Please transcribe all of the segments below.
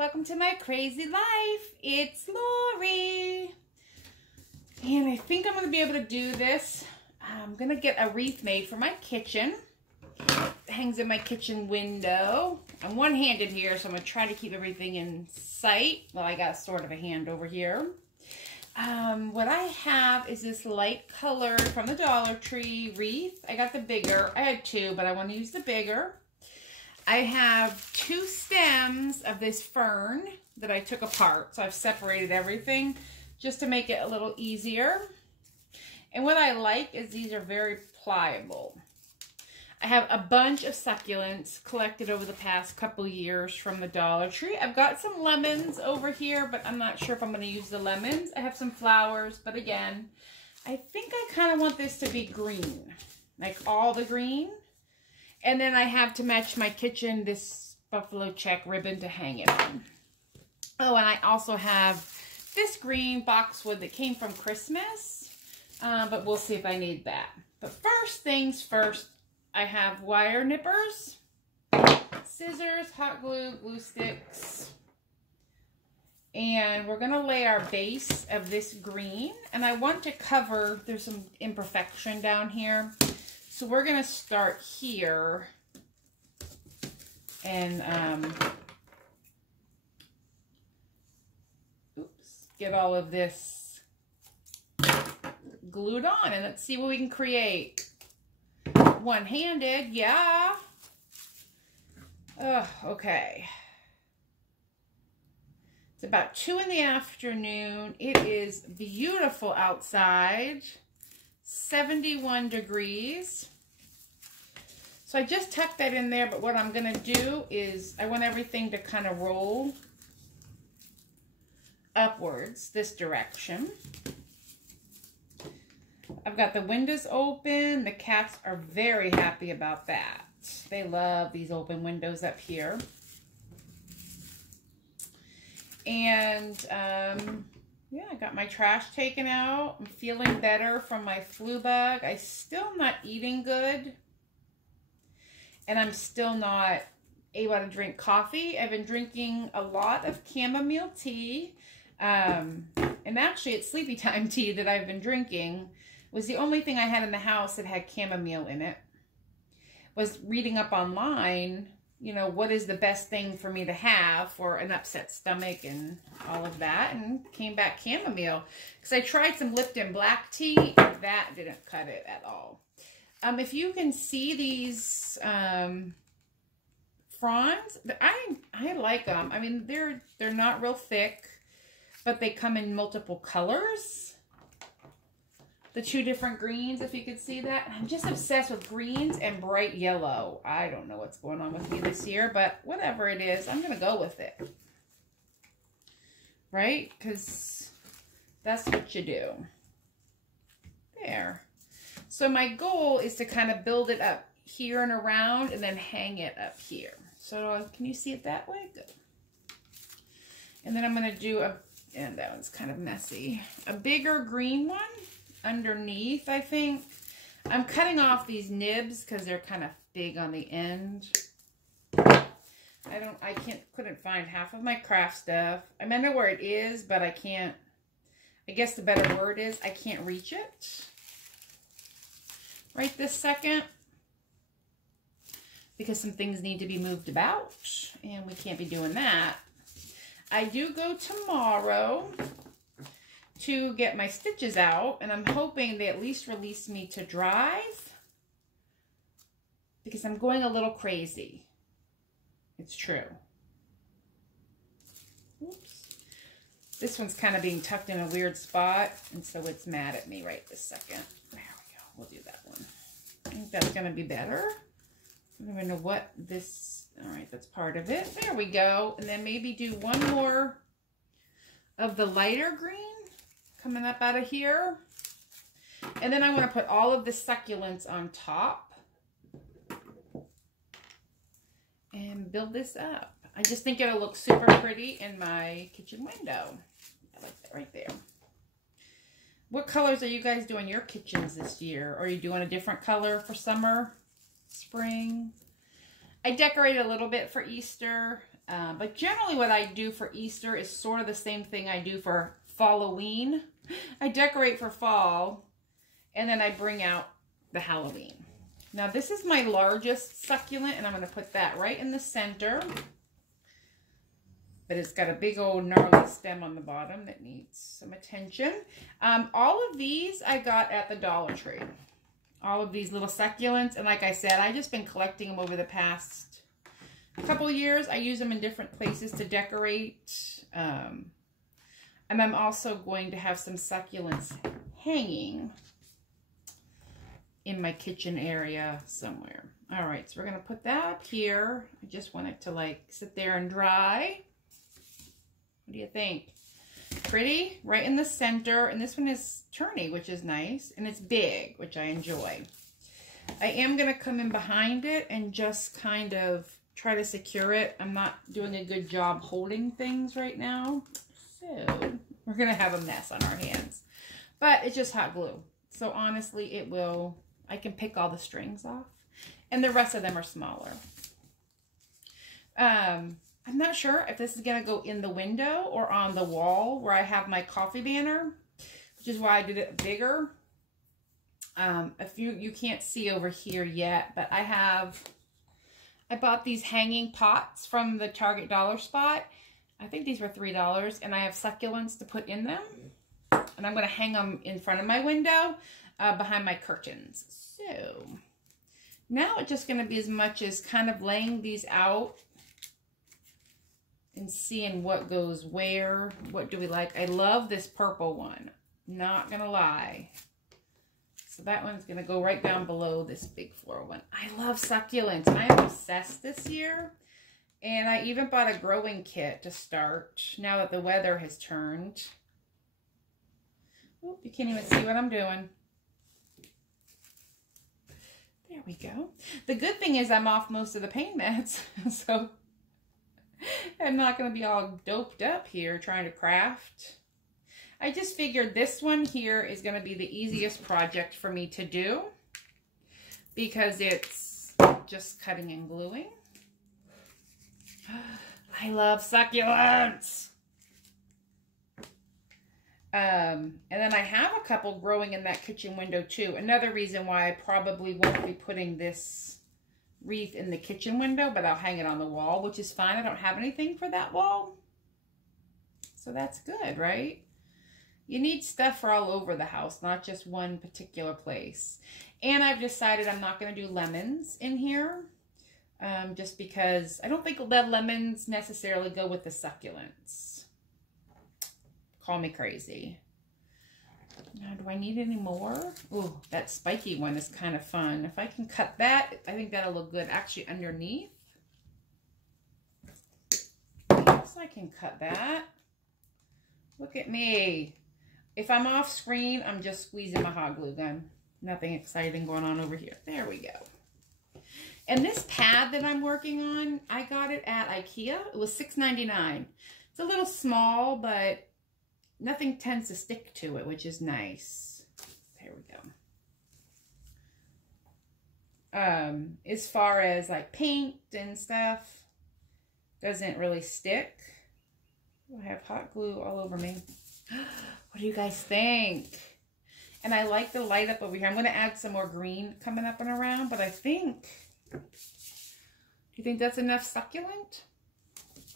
Welcome to my crazy life. It's Lori. And I think I'm going to be able to do this. I'm going to get a wreath made for my kitchen. It hangs in my kitchen window. I'm one-handed here, so I'm going to try to keep everything in sight. Well, I got sort of a hand over here. What I have is this light colored from the Dollar Tree wreath. I got the bigger. I had two, but I want to use the bigger. I have two stems of this fern that I took apart. So I've separated everything just to make it a little easier. And what I like is these are very pliable. I have a bunch of succulents collected over the past couple years from the Dollar Tree. I've got some lemons over here, but I'm not sure if I'm going to use the lemons. I have some flowers, but again, I think I kind of want this to be green, like all the green. And then I have to match my kitchen this buffalo check ribbon to hang it on. Oh, and I also have this green boxwood that came from Christmas, but we'll see if I need that. But first things first, I have wire nippers, scissors, hot glue, glue sticks, and we're going to lay our base of this green. And I want to cover, there's some imperfection down here. So we're going to start here and get all of this glued on, and let's see what we can create. One-handed, yeah. Oh, okay. It's about 2 in the afternoon. It is beautiful outside. 71 degrees. So I just tucked that in there, but what I'm going to do is I want everything to kind of roll upwards this direction. I've got the windows open. The cats are very happy about that. They love these open windows up here. And yeah, I got my trash taken out. I'm feeling better from my flu bug. I'm still not eating good. And I'm still not able to drink coffee. I've been drinking a lot of chamomile tea. And actually, it's sleepy time tea that I've been drinking. Was the only thing I had in the house that had chamomile in it. Was reading up online, you know, what is the best thing for me to have for an upset stomach and all of that, and came back chamomile. Because I tried some Lipton black tea, and that didn't cut it at all. If you can see these fronds, I like them. I mean, they're not real thick, but they come in multiple colors. The two different greens, if you could see that. I'm just obsessed with greens and bright yellow. I don't know what's going on with me this year, but whatever it is, I'm going to go with it. Right? Because that's what you do. There. So my goal is to kind of build it up here and around and then hang it up here. So can you see it that way? Good. And then I'm going to do and that one's kind of messy, a bigger green one underneath, I think. I'm cutting off these nibs because they're kind of big on the end. Couldn't find half of my craft stuff. I know where it is, but I can't, I guess the better word is I can't reach it right this second because some things need to be moved about and we can't be doing that. I do go tomorrow to get my stitches out, and I'm hoping they at least release me to drive because I'm going a little crazy. It's true. Oops. This one's kind of being tucked in a weird spot, and so it's mad at me right this second. There we go. We'll do that one. I think that's going to be better. I don't even know what this... All right, that's part of it. There we go. And then maybe do one more of the lighter green coming up out of here. And then I want to put all of the succulents on top and build this up. I just think it'll look super pretty in my kitchen window. I like that right there. What colors are you guys doing your kitchens this year? Are you doing a different color for summer, spring? I decorate a little bit for Easter, but generally what I do for Easter is sort of the same thing I do for Halloween. I decorate for fall, and then I bring out the Halloween. Now this is my largest succulent, and I'm going to put that right in the center. But it's got a big old gnarly stem on the bottom that needs some attention. All of these I got at the Dollar Tree. All of these little succulents. And like I said, I've just been collecting them over the past couple of years. I use them in different places to decorate. And I'm also going to have some succulents hanging in my kitchen area somewhere. All right, so we're going to put that up here. I just want it to like sit there and dry. What do you think? Pretty, right in the center. And this one is turny, which is nice. And it's big, which I enjoy. I am going to come in behind it and just kind of try to secure it. I'm not doing a good job holding things right now. So we're going to have a mess on our hands. But it's just hot glue. So honestly, it will, I can pick all the strings off. And the rest of them are smaller. I'm not sure if this is going to go in the window or on the wall where I have my coffee banner, which is why I did it bigger. If you can't see over here yet, but I bought these hanging pots from the Target Dollar Spot. I think these were $3, and I have succulents to put in them. And I'm going to hang them in front of my window behind my curtains. So now it's just going to be as much as kind of laying these out and seeing what goes where. What do we like? I love this purple one. Not gonna lie. So that one's gonna go right down below this big floral one. I love succulents. I am obsessed this year. And I even bought a growing kit to start now that the weather has turned. Oop, you can't even see what I'm doing. There we go. The good thing is I'm off most of the paint meds. So I'm not going to be all doped up here trying to craft. I just figured this one here is going to be the easiest project for me to do because it's just cutting and gluing. I love succulents. And then I have a couple growing in that kitchen window too. Another reason why I probably won't be putting this wreath in the kitchen window, but I'll hang it on the wall, which is fine. I don't have anything for that wall. So that's good, right? You need stuff for all over the house, not just one particular place. And I've decided I'm not going to do lemons in here, just because I don't think the lemons necessarily go with the succulents. Call me crazy. Now, do I need any more? Oh, that spiky one is kind of fun. If I can cut that, I think that'll look good actually underneath. Yes, I can cut that. Look at me. If I'm off screen, I'm just squeezing my hot glue gun. Nothing exciting going on over here. There we go. And this pad that I'm working on, I got it at IKEA. It was $6.99. It's a little small, but nothing tends to stick to it, which is nice. There we go. As far as like paint and stuff, doesn't really stick. I have hot glue all over me. What do you guys think? And I like the light up over here. I'm going to add some more green coming up and around, but I think, do you think that's enough succulent?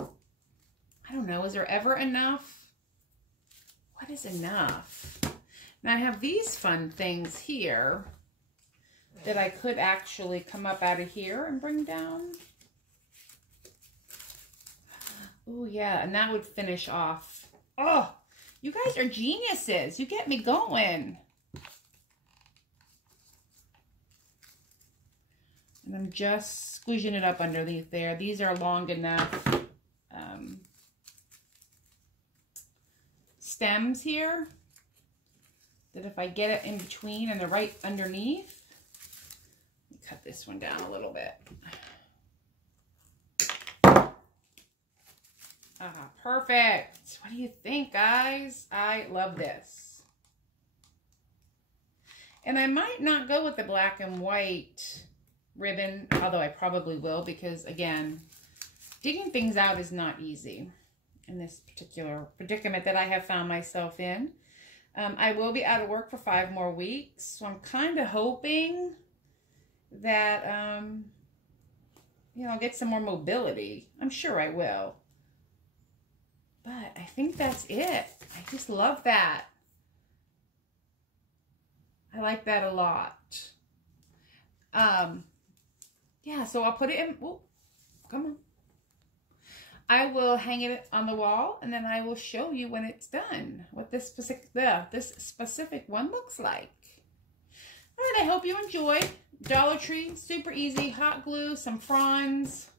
I don't know. Is there ever enough? What is enough? Now I have these fun things here that I could actually come up out of here and bring down. Oh yeah, and that would finish off. Oh, you guys are geniuses. You get me going. And I'm just squeezing it up underneath there. These are long enough stems here that if I get it in between and the right underneath, let me cut this one down a little bit. Perfect. What do you think, guys? I love this. And I might not go with the black and white ribbon, although I probably will because, again, digging things out is not easy in this particular predicament that I have found myself in. I will be out of work for 5 more weeks, so I'm kind of hoping that, you know, I'll get some more mobility. I'm sure I will. But I think that's it. I just love that. I like that a lot. Yeah, so I'll put it in. Oh, come on. I will hang it on the wall, and then I will show you when it's done what this specific one looks like. All right, I hope you enjoyed. Dollar Tree, super easy, hot glue, some fronds.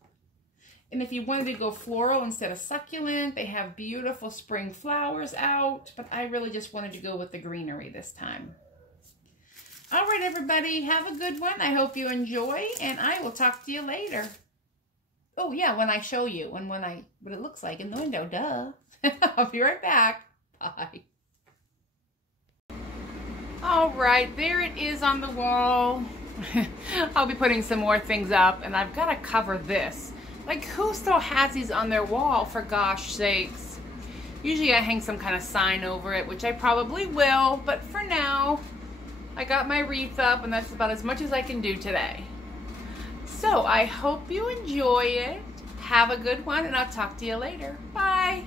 And if you wanted to go floral instead of succulent, they have beautiful spring flowers out, but I really just wanted to go with the greenery this time. All right, everybody, have a good one. I hope you enjoy, and I will talk to you later. Oh, yeah, when I show you and what it looks like in the window, duh. I'll be right back. Bye. All right, there it is on the wall. I'll be putting some more things up, and I've got to cover this. Like, who still has these on their wall, for gosh sakes? Usually I hang some kind of sign over it, which I probably will, but for now, I got my wreath up, and that's about as much as I can do today. So I hope you enjoy it. Have a good one, and I'll talk to you later. Bye.